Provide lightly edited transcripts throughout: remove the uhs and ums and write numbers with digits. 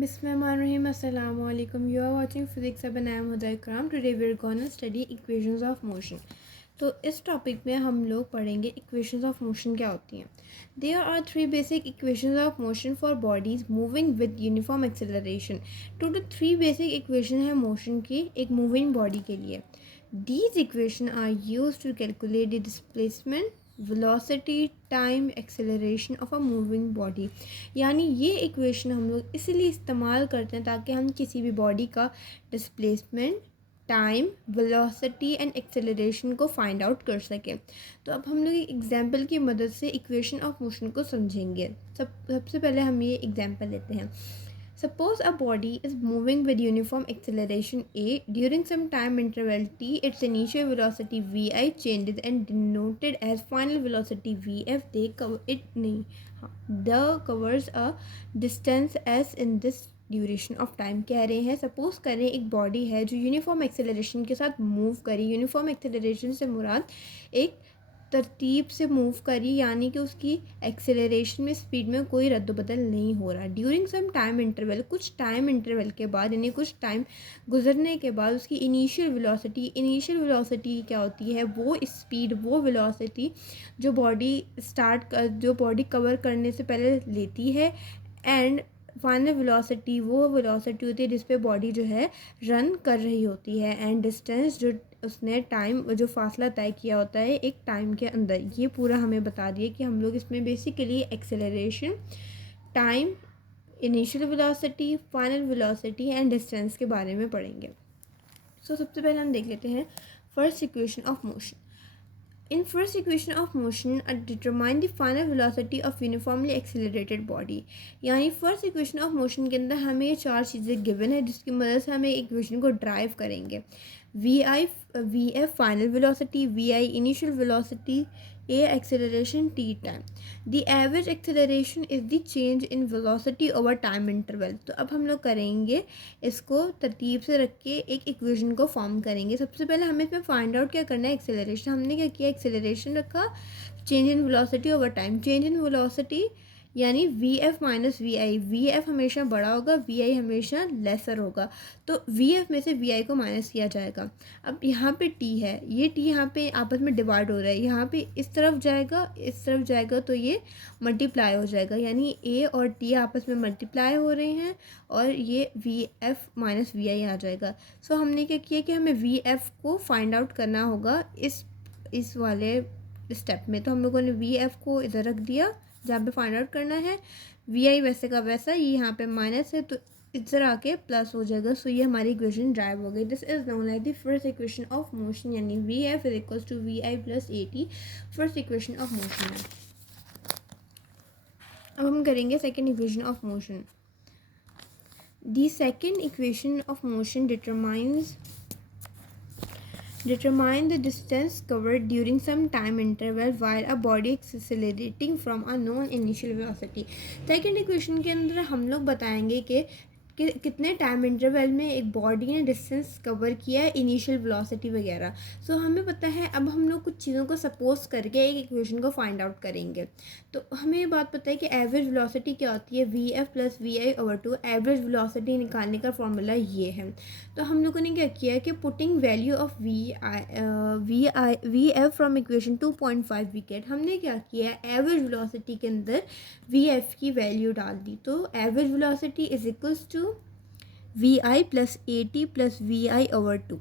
Bismillahirrahmanirrahim. Assalamu alaikum. You are watching Physics Up and I am Huda Ikram. Today we are gonna study equations of motion. तो इस topic में हम लोग पढ़ेंगे equations of motion क्या होती हैं. There are three basic equations of motion for bodies moving with uniform acceleration. Total three basic equation है मोशन की एक मूविंग बॉडी के लिए. These equation are used to calculate the displacement, velocity, time, acceleration of a moving body. यानी ये equation हम लोग इसलिए इस्तेमाल करते हैं ताकि हम किसी भी बॉडी का displacement, time, velocity and acceleration को फाइंड आउट कर सकें. तो अब हम लोग एक एग्जांपल की मदद से इक्वेशन ऑफ मोशन को समझेंगे. सबसे पहले हम ये एग्जांपल लेते हैं. Suppose a body is moving with uniform acceleration a. During some time interval t, its initial velocity vi changes and denoted as final velocity vf. The covers a distance s in this duration of time. कह रहे हैं suppose करें एक body है जो uniform acceleration के साथ move करी. यूनिफॉर्म एक्सेलरेशन से मुराद एक तरतीब से मूव करी, यानी कि उसकी एक्सेलरेशन में स्पीड में कोई रद्द-बदल नहीं हो रहा. ड्यूरिंग सम टाइम इंटरवल, कुछ टाइम इंटरवल के बाद यानी कुछ टाइम गुजरने के बाद उसकी इनिशियल वेलोसिटी क्या होती है? वो स्पीड, वो वेलोसिटी जो बॉडी कवर करने से पहले लेती है. एंड फाइनल वेलोसिटी वो वेलोसिटी होती है जिस पे बॉडी जो है रन कर रही होती है. एंड डिस्टेंस जो उसने टाइम जो फासला तय किया होता है एक टाइम के अंदर. ये पूरा हमें बता दिए कि हम लोग इसमें basically acceleration, time, initial velocity, final velocity and distance के बारे में पढ़ेंगे. सबसे पहले हम देख लेते हैं first equation of motion. In first equation of motion, determine the final velocity of uniformly accelerated body. यानी फर्स्ट इक्वेशन ऑफ मोशन के अंदर हमें ये चार चीज़ें गिवन है जिसकी मदद से हमें इक्वेशन को ड्राइव करेंगे. V f final velocity, v i initial velocity, a acceleration, t time. The average acceleration is the change in velocity over time interval. तो अब हम लोग करेंगे इसको तरतीब से रख के एक इक्वेशन को फॉर्म करेंगे. सबसे पहले हमें इसमें फाइंड आउट क्या करना है, एक्सेलरेशन. हमने क्या किया, एक्सेलरेशन रखा, change in velocity over time. Change in velocity यानी v f minus v i. V f हमेशा बड़ा होगा, वी आई हमेशा लेसर होगा. तो वी एफ में से वी आई को माइनस किया जाएगा. अब यहाँ पे टी है, ये टी यहाँ पे आपस में डिवाइड हो रहा है. यहाँ पे इस तरफ जाएगा तो ये मल्टीप्लाई हो जाएगा, यानी ए और टी आपस में मल्टीप्लाई हो रहे हैं और ये वी एफ माइनस वी आई आ जाएगा. हमने क्या किया कि हमें वी एफ को फाइंड आउट करना होगा इस वाले स्टेप में. तो हम लोगों ने वी एफ को इधर रख दिया जहाँ पे फाइंड आउट करना है. वी आई वैसे का वैसा, ये यहाँ पे माइनस है तो इधर आके प्लस हो जाएगा. ये हमारी इक्वेशन ड्राइव हो गई. This is known as the first equation of motion, यानी v f is equals to v i plus a t. First equation of motion है. अब हम करेंगे second equation of motion. The second equation of motion determine the distance covered during some time interval while a body is accelerating from a known initial velocity. Second equation के अंदर हम लोग बताएंगे कि कितने टाइम इंटरवल में एक body ने डिस्टेंस कवर किया है, इनिशियल वेलोसिटी वगैरह. हमें पता है. अब हम लोग कुछ चीज़ों को सपोज करके एक इक्वेशन को फाइंड आउट करेंगे. तो हमें ये बात पता है कि एवरेज वेलोसिटी क्या होती है, v f plus v i over two. Average velocity निकालने का फॉर्मूला ये है. तो हम लोगों ने क्या किया कि putting value of V F from equation 2.5 wicket, हमने क्या किया, एवरेज वेलोसिटी के अंदर वी एफ की वैल्यू डाल दी. तो average velocity is equals to v i plus a t plus v i over two.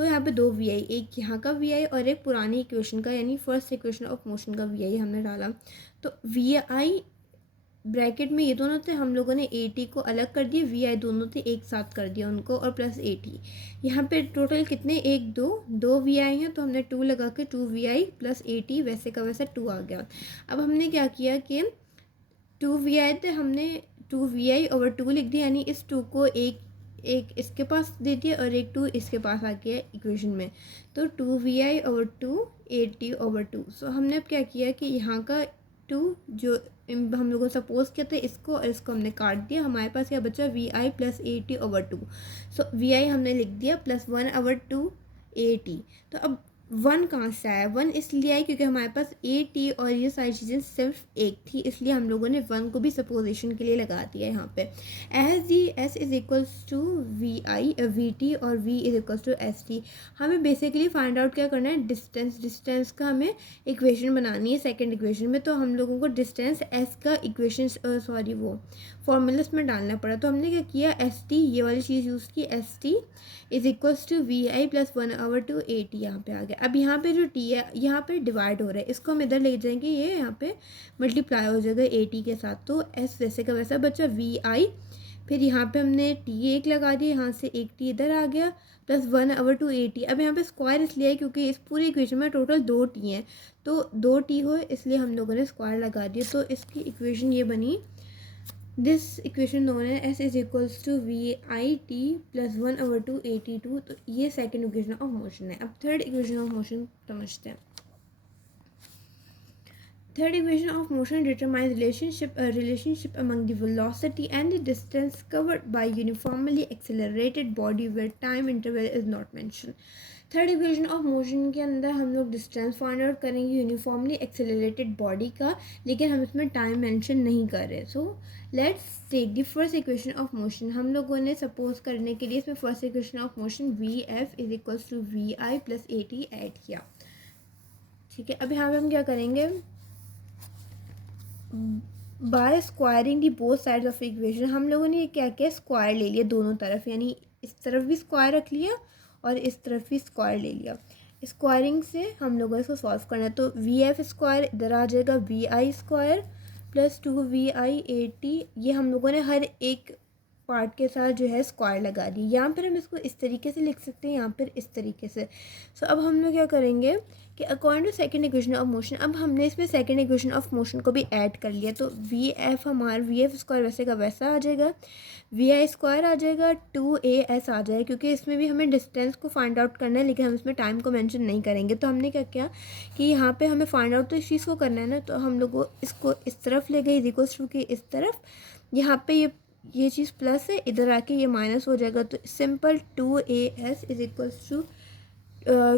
यहाँ पे दो वी आई, एक यहाँ का वी आई और एक पुरानी इक्वेशन का यानी फर्स्ट इक्वेशन ऑफ मोशन का वी आई हमने डाला. तो वी आई ब्रैकेट में ये दोनों थे, हम लोगों ने ए टी को अलग कर दिया, वी आई दोनों थे एक साथ कर दिया उनको, और प्लस ए टी. यहाँ पे टोटल कितने, एक दो वी आई हैं, तो हमने 2 लगा के 2 v i plus a t वैसे का वैसा 2 आ गया. अब हमने क्या किया कि 2 वी आई थे, हमने 2 वी आई ओवर 2 लिख दिया, यानी इस 2 को एक इसके पास दे दिया और एक 2 इसके पास आ गया इक्वेशन में. तो 2 v i over 2 a t over 2. हमने अब क्या किया कि यहाँ का 2 जो हम लोगों को सपोज किया था इसको और इसको हमने काट दिया. हमारे पास क्या बचा, v i plus a t over 2. V i हमने लिख दिया प्लस 1 ओवर 2 ए टी. तो अब वन कहाँ से आया? वन इसलिए आया क्योंकि हमारे पास ए टी और ये सारी चीज़ें सिर्फ एक थी, इसलिए हम लोगों ने वन को भी सपोजिशन के लिए लगा दिया यहाँ पे। S d s is equals to v i v t और v is equals to s t. हमें बेसिकली फाइंड आउट क्या करना है? डिस्टेंस। डिस्टेंस का हमें इक्वेशन बनानी है सेकेंड इक्वेशन में, तो हम लोगों को डिस्टेंस एस का इक्वेशन सॉरी वो फॉर्मूला में डालना पड़ा। तो हमने क्या किया? एस टी ये वाली चीज़ यूज़ की, s t is equals to v i plus 1/2 a t यहाँ पे आ गया। अब यहाँ पे जो टी है यहाँ पे डिवाइड हो रहा है, इसको हम इधर ले जाएंगे, ये यहाँ पे मल्टीप्लाई हो जाएगा ए टी के साथ, तो एस वैसे का वैसा बचा वी आई, फिर यहाँ पे हमने टी एक लगा दिया, यहाँ से एक टी इधर आ गया प्लस 1/2 ए टी। अब यहाँ पे स्क्वायर इसलिए है क्योंकि इस पूरी इक्वेशन में टोटल 2 टी हैं, तो 2 टी हो इसलिए हम लोगों ने स्क्वायर लगा दिया। तो इसकी इक्वेशन ये बनी, this equation known as s is equals to v i t plus 1/2 a t two. तो ये सेकेंड इक्वेशन ऑफ मोशन है। अब थर्ड इक्वेशन ऑफ मोशन समझते हैं। Third equation of motion determines relationship among the velocity and the distance covered by uniformly accelerated body where time interval is not mentioned. Third equation of motion के अंदर हम लोग distance find out करेंगे uniformly accelerated body का, लेकिन हम इसमें time mention नहीं कर रहे। So let's take the first equation of motion. हम लोगों ने सपोज करने के लिए इसमें first equation of motion v f is equals to v i plus a t add किया। ठीक है, अब यहाँ पे हम क्या करेंगे? By squaring the both sides of equation हम लोगों ने क्या किया? स्क्वायर ले लिया दोनों तरफ, यानी इस तरफ भी स्क्वायर रख लिया और इस तरफ भी स्क्वायर ले लिया। स्क्वायरिंग से हम लोगों ने इसको सॉल्व करना है, तो वी एफ स्क्वायर इधर आ जाएगा v i square plus 2 v i a t. ये हम लोगों ने हर एक पार्ट के साथ जो है स्क्वायर लगा दी। यहाँ पर हम इसको इस तरीके से लिख सकते हैं, यहाँ पर इस तरीके से। सो अब हम लोग क्या करेंगे कि according to second equation of motion, अब हमने इसमें सेकेंड इक्वेशन ऑफ मोशन को भी ऐड कर लिया, तो वी एफ हमारा वी एफ स्क्वायर वैसे का वैसा आ जाएगा, वी आई स्क्वायर आ जाएगा, 2 AS आ जाएगा, क्योंकि इसमें भी हमें डिस्टेंस को फाइंड आउट करना है, लेकिन हम इसमें टाइम को मेंशन नहीं करेंगे। तो हमने क्या किया कि यहाँ पे हमें फाइंड आउट तो इस चीज़ को करना है ना, तो हम लोग इसको इस तरफ ले गए इक्वल्स टू के इस तरफ, यहाँ पे ये चीज़ प्लस है, इधर आके ये माइनस हो जाएगा, तो simple 2AS is equals to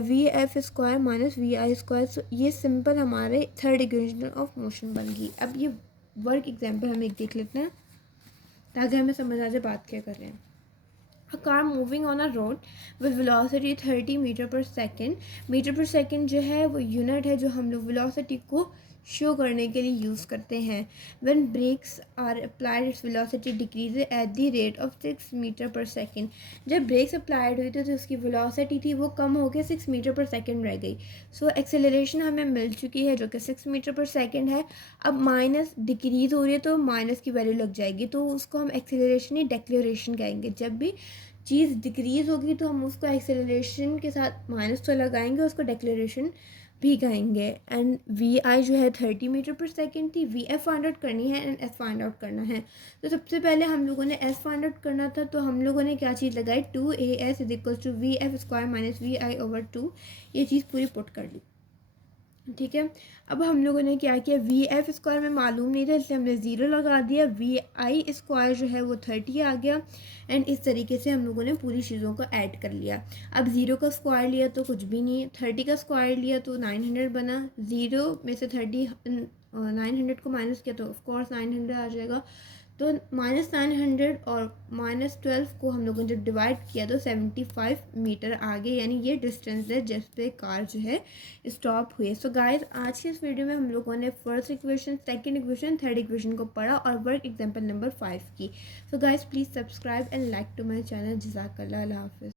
v f square minus v i square. So ये सिंपल हमारे थर्ड इक्वेशन ऑफ मोशन बन गई। अब ये वर्क एग्जांपल हम एक देख लेते हैं ताकि हमें समझ आ जाए बात क्या कर रहे हैं। A car moving on a road with velocity 30 metre पर सेकेंड। मीटर पर सेकेंड जो है वो यूनिट है जो हम लोग वेलोसिटी को शो करने के लिए यूज़ करते हैं। When brakes are applied, its velocity decreases at the rate of 6 metre पर सेकेंड। जब ब्रेक्स अप्लाइड हुई थी तो उसकी वेलोसिटी थी वो कम हो के 6 मीटर पर सेकेंड रह गई। सो एक्सेलरेशन हमें मिल चुकी है जो कि 6 मीटर पर सेकेंड है। अब माइनस डिक्रीज़ हो रही है तो माइनस की वैल्यू लग जाएगी, तो उसको हम एक्सेलरेशन या डेक्लेरेशन कहेंगे। जब भी चीज़ डिक्रीज़ होगी तो हम उसको एक्सेलरेशन के साथ माइनस तो लगाएंगे, उसको डेक्लेरेशन भी कहेंगे। एंड वी आई जो है 30 मीटर पर सेकेंड थी। वी एफ फाइंड आउट करनी है एंड एस फाइंड आउट करना है। तो सबसे पहले हम लोगों ने एस फाइंड आउट करना था, तो हम लोगों ने क्या चीज़ लगाई? 2AS is equal to v f square minus v i over 2। ये चीज़ पूरी पुट कर ली। ठीक है, अब हम लोगों ने क्या किया? वी एफ स्क्वायर में मालूम नहीं था इसलिए हमने 0 लगा दिया। वी आई स्क्वायर जो है वो 30 आ गया। एंड इस तरीके से हम लोगों ने पूरी चीज़ों को ऐड कर लिया। अब 0 का स्क्वायर लिया तो कुछ भी नहीं, 30 का स्क्वायर लिया तो 900 बना। 0 में से 900 को माइनस किया तो ऑफकोर्स 900 आ जाएगा। तो -900 और -12 को हम लोगों ने जब डिवाइड किया तो 75 मीटर आगे, यानी ये डिस्टेंस है जिस पे कार जो है स्टॉप हुई। सो गाइस, आज की इस वीडियो में हम लोगों ने first equation, second equation, third equation को पढ़ा और वर्क एग्जांपल नंबर 5 की। So guys, please subscribe and like to my channel. जज़ाकल्लाह, अल्लाह हाफिज़।